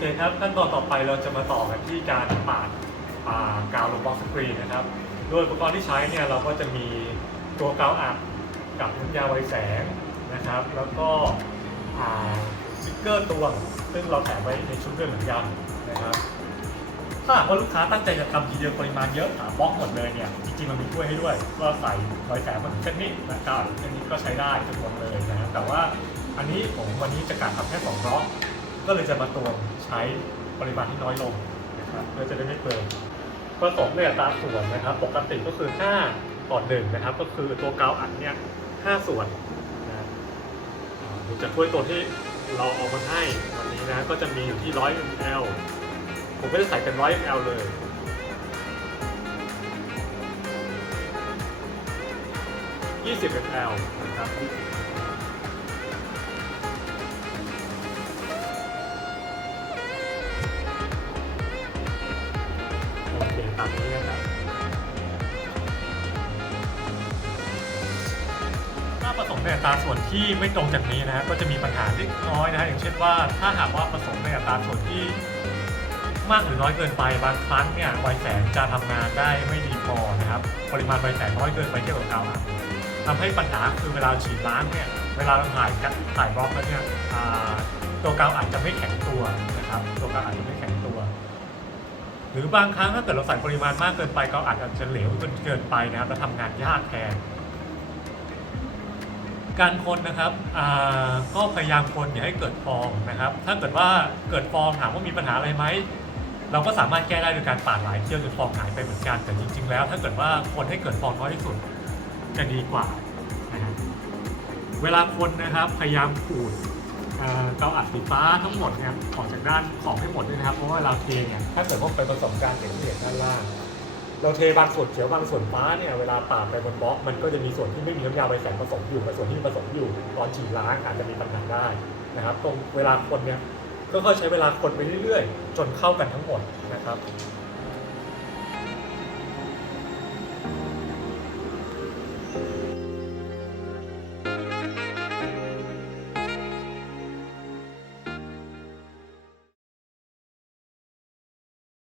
เคครับขั้นตอนต่อไปเราจะมาต่อกันที่การปาดอ่ากาวลงบล็อกสกรีนนะครับ โดยอุปกรณ์ที่ใช้เนี่ยเราก็จะมีตัวกาวอัดกับน้ำยาไวแสงนะครับ แล้วก็สติ๊กเกอร์ตวงซึ่งเราแถมไว้ในชุดด้วยเหมือนกันนะครับ ถ้าว่าลูกค้าตั้งใจจะทำทีเดียวปริมาณเยอะหาบล็อกหมดเลยเนี่ยจริงๆมันมีถ้วยให้ด้วยก็ใส่ไวแสงมันเช่นนี้นะครับเช่นนี้ก็ใช้ได้จำนวนเลยนะครับแต่ว่าอันนี้ผมวันนี้จะการทำแค่สองบล็อก ก็เลยจะมาตวงใช้ปริมาณที่น้อยลงนะครับเพื่อจะได้ไม่เปลืองผสมในอัตราส่วนนะครับ ปกติก็คือ 5 ต่อหนึ่งนะครับ ก็คือตัวกาวอัดเนี่ย5ส่วนนะดูจากถ้วยตัวที่เราเอามาให้วันนี้นะก็จะมีอยู่ที่ 100 ml ผมก็จะใส่เป็น 100 ml เลย20 ml นะครับ ในอัตราส่วนที่ไม่ตรงจากนี้นะฮะก็จะมีปัญหาเล็กน้อยนะฮะอย่างเช่นว่าถ้าหากว่าผสมในอัตราส่วนที่มากหรือน้อยเกินไปบางครั้งเนี่ยไวแสงจะทำงานได้ไม่ดีพอนะครับปริมาณไวแสงน้อยเกินไปเทียบกับกาวอัดทำให้ปัญหาคือเวลาฉีดล้างเนี่ยเวลาเราถ่ายกันถ่ายบล็อกแล้วเนี่ยอ่าตัวกาวอัดจะไม่แข็งตัวนะครับตัวกาวอัดจะไม่แข็งตัว หรือบางครั้งถ้าเกิดเราใส่ปริมาณมากเกินไปก็อาจจะเหลวจนเกินไปนะครับแล้วทำงานยากแทน การคนนะครับก็พยายามคนอย่าให้เกิดฟองนะครับ ถ้าเกิดว่าเกิดฟองถามว่ามีปัญหาอะไรไหมเราก็สามารถแก้ได้โดยการปาดหลายเที่ยวจนฟองหายไปเหมือนกันแต่จริง ๆ แล้ว ถ้าเกิดว่าคนให้เกิดฟองน้อยที่สุดจะดีกว่านะฮะเวลาคนนะครับพยายามขูดเอ่อเกาอัดสีฟ้าทั้งหมดเนี่ยออกจากด้านขอบให้หมดด้วยนะครับเพราะว่าเวลาเทเนี่ยถ้าเกิดว่าไปผสมการเสียงเสียงด้านล่าง เราเทบางส่วนเขียวบางส่วนฟ้าเนี่ยเวลาปาดไปบนบล็อกมันก็จะมีส่วนที่ไม่มีน้ำยาใบแสงผสมอยู่กับส่วนที่ผสมอยู่ตอนฉีดล้างอาจจะมีปัญหาได้นะครับ ตรงเวลาคนเนี่ยก็ค่อยใช้เวลาคนไปเรื่อยๆ จนเข้ากันทั้งหมดนะครับ